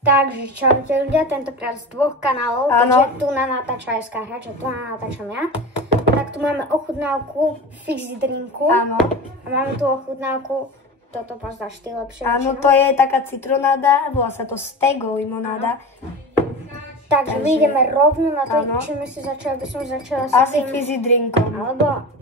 Takže čaute ľudia, tentokrát z dvoch kanálov, keďže tu na natáča SK Hráč a tu na natáčam ja. Tak tu máme ochutnávku fizzy drinku. Áno. A máme tu ochutnávku, toto poznáš ty lepšie. Áno, to je taká citronáda, volá sa to stego limonáda. Takže my ideme rovno na to, čím si začala, by som začala asi fizzy drinkom.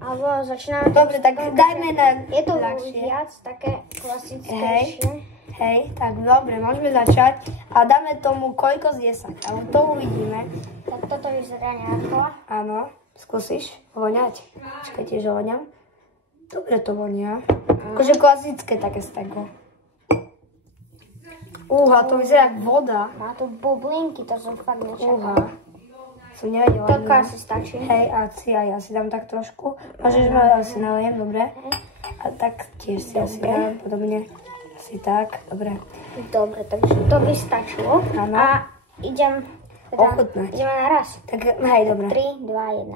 Alebo začíname... Dobre, tak dajme na je to ľahšie. Viac také klasickejšie. Hej, tak dobre, môžeme začať a dáme tomu koľko z 10, ale to uvidíme. Tak toto vyzerá nejako. Áno, skúsiš voňať? Počkajte, že voňam. Dobre to vonia. Akože klasické také stego. Úha, to vyzerá jak voda. Má tu bublinky, to som fakt nečakala. Úha. Som nevedela. Toľko asi stačí. Hej, a ja si dám tak trošku. Môžeš ma asi nalejem, dobre? A tak tiež si asi dám podobne. Asi tak, dobre. Dobre, takže to by stačilo. Áno. A idem ochutnať. Ideme naraz. Tak, hej, dobre. 3, 2,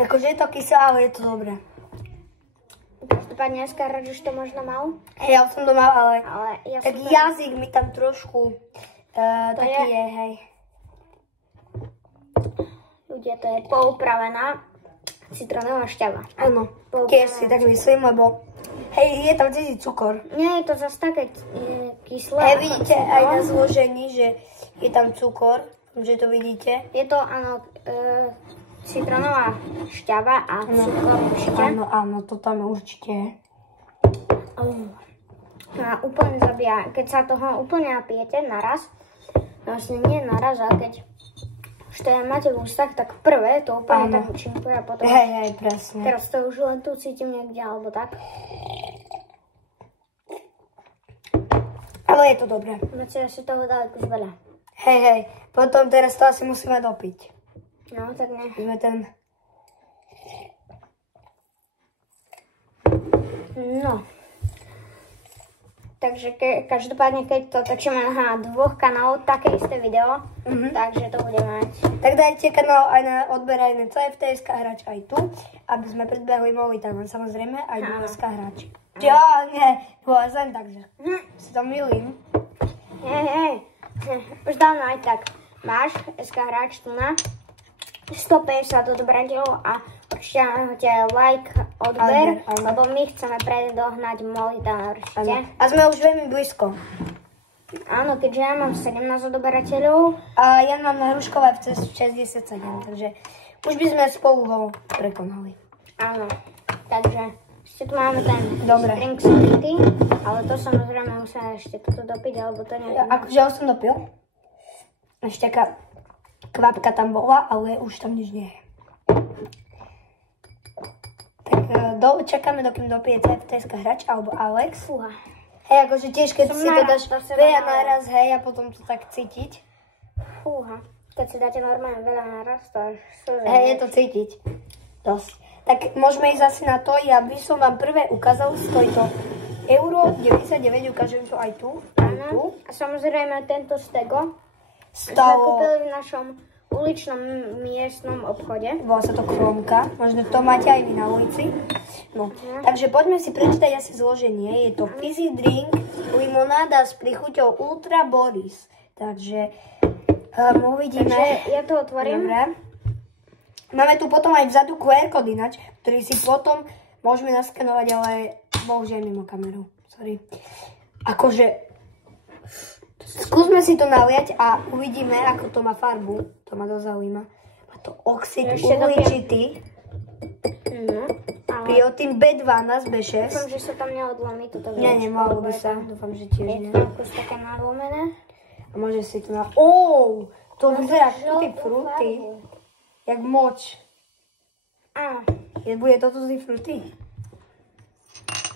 1. Akože je to kyselé, ale je to dobré. Každopádne dneska rád, že to možno mal. Hej, ja som to mal, ale ja tak jazyk mi tam trošku taký je, hej. Ľudia, to je poupravená citrónová šťava. Áno, tiež si tak myslím, lebo hej, je tam cítiť cukor. Nie je to zase také kyslé. Hej, vidíte aj na zložení, že je tam cukor, že to vidíte. Je to, áno, citrónová šťava a cukor určite. Áno, to tam určite je. A úplne zabíja, keď sa toho úplne napijete naraz, vlastne nie naraz, ale keď už to máte v ústach, tak prvé to úplne tak účinkuje a potom... Hej, presne. Teraz to už len tu cítim niekde, alebo tak. Ale je to dobré. Máte asi toho dali kus veľa. Hej, potom teraz to asi musíme dopiť. No, tak ne. Ideme ten... No. Takže každopádne, keď to točíme na dvoch kanáloch, také isté video, takže to budeme mať. Tak dajte kanál aj na odber aj na CFT SK Hráč aj tu, aby sme predbehli Molitan, samozrejme aj na SK Hráč. Čo? Nie, len takže si to milím. Hej, už dávno aj tak. Máš SK Hráč tu na 150 odobrateľov a určite hoďte like, odber, lebo my chceme predohnať Molitana určite. A sme už veľmi blízko. Áno, keďže ja mám 17 odoberateľov. A ja mám na Hruškové v 67, takže už by sme spolu ho prekonali. Áno, takže ešte tu máme ten drink skrytý, ale to samozrejme musíme ešte toto dopiť, alebo to neviem. Akože ja už som dopil. Ešte taká kvapka tam bola, ale už tam nič nie je. Tak čakáme, dokým dopije CFT Hráč alebo Alex. Hej, akože tiež, keď si to dáš veľa naraz, hej, a potom to tak cítiť. Fúha, keď si dáte normálne veľa naraz, to až slzy. Hej, je to cítiť. Dosť. Tak môžeme ísť asi na to, ja by som vám prvé ukázal, stojí to €99, ukážem to aj tu. Áno, a samozrejme tento stego sme kúpili v našom uličnom miestnom obchode. Volá sa to Kromka, možno to máte aj vy na ulici. No, takže poďme si prečítať asi zloženie. Je to fizzy drink, limonáda s príchuťou Ultra Boris. Takže uvidíme. Takže ja to otvorím. Dobre. Máme tu potom aj vzadu QR kód ináč, ktorý si potom môžeme naskenovať, ale bohužiaľ mimo kameru. Sorry. Akože skúsme si to naliať a uvidíme, ako to má farbu. To ma dosť zaujíma. Má to oxid uhličitý. Biotín B12, B6. Dúfam, že sa tam neodlomí toto. Nie, nemalo by sa. Dúfam, že tiež nie. Je to kus také nadlomené. A môže si to to vyzerá tutti frutti. Jak moč. Áno. Bude to tutti frutti?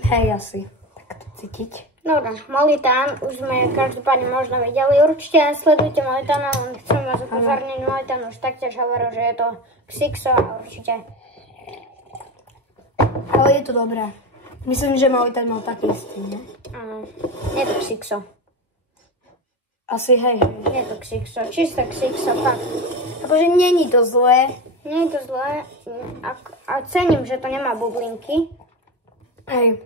Hej, asi. Tak to cítiť. Dobre, Molitan, už sme každopádne možno videli. Určite sledujte Molitana, len chcem vás upozorniť, Molitan už taktiež hovoril, že je to Xixo a určite. Ale je to dobré. Myslím, že Molitan mal taký istý, nie? Áno, je to Xixo. Asi hej. Je to Xixo, čisté Xixo, fakt. Akože není to zlé. Nie je to zlé a cením, že to nemá bublinky. Hej.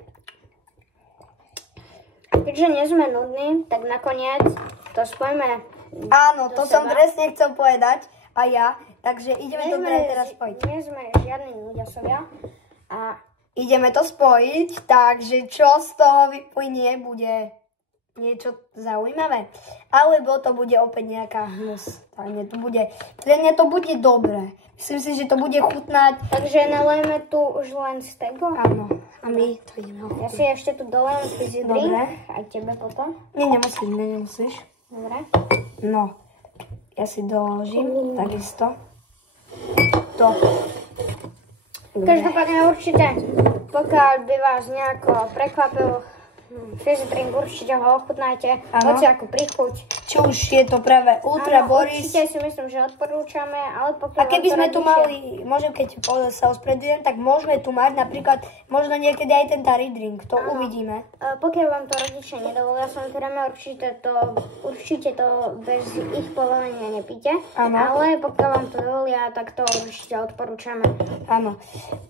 keďže nie sme nudní, tak nakoniec to spojíme. Áno, to som presne chcel povedať. A ja. Takže ideme to teraz spojiť. Nie sme žiadni ľuďasovia. A ideme to spojiť, takže čo z toho vyplynie, bude niečo zaujímavé. Alebo to bude opäť nejaká hnus. Pre mňa to bude dobré. Myslím si, že to bude chutnať. Takže nalejeme tu už len z tego. Áno. A my to ideme ochutnať. Ja si ešte tu dolejem fizzy drink. Aj tebe potom. Nemusíš. Dobre. No. Ja si doložím takisto. To. Každopádne určite, pokiaľ by vás nejako prekvapil fizzy drink, určite ho ochutnajte. Hoci ako príchuť. Či už je to práve Ultra Boris. Určite si myslím, že odporúčame, ale pokiaľ... A keby sme tu mali, môžem keď sa ospravedlňujem, tak môžeme tu mať napríklad, možno niekedy aj ten Tari drink, to uvidíme. Pokiaľ vám to rodičia nedovolia, samozrejme určite to bez ich povolenia nepíte. Ale pokiaľ vám to dovolia, tak to určite odporúčame. Áno.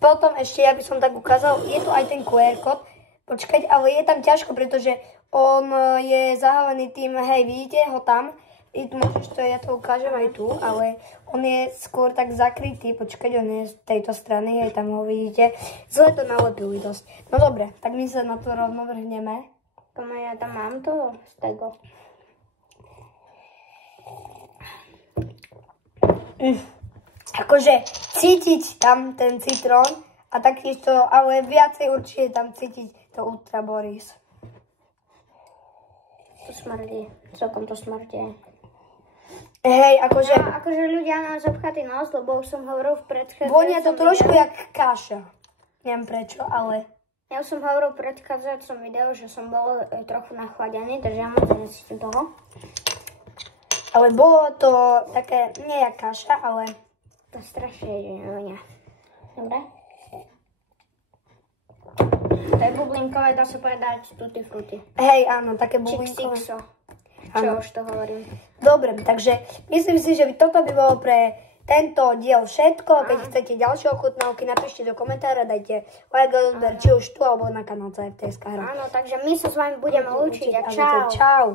Potom ešte, ja by som tak ukázal, je tu aj ten QR kód. Počkať, ale je tam ťažko, pretože on je zahalený tým, hej, vidíte ho tam, môžeš to, ja to ukážem aj tu, ale on je skôr tak zakrytý, počkať, on je z tejto strany, hej, tam ho vidíte, zle to nalepili dosť. No dobre, tak my sa na to rovno vrhneme. Ja tam mám to z tego. Akože cítiť tam ten citrón a taktiež to, ale viacej určite tam cítiť to Ultra Boris. To smrdí, celkom to smrdí. Hej, akože... No, akože ľudia nám zapchatý nos, lebo už som hovoril v predchádzajúcom vonia to trošku jak kaša. Neviem prečo, ale... Ja už som hovoril v predchádzajúcom videu, že som bol trochu nachladený, takže ja moc necítim toho. Ale bolo to také, nie jak kaša, ale... To strašne vonia. Dobre? To je bublinkové, dá sa povedať tutti frutti. Hej, áno, také bublinkové. Čo už to hovorím. Dobre, takže myslím si, že toto by bolo pre tento diel všetko. Keď chcete ďalšie ochutnávky, napíšte do komentára, dajte like, odber, či už tu, alebo na kanál CFTSK hra. Áno, takže my sa s vami budeme lúčiť a čau. Čau.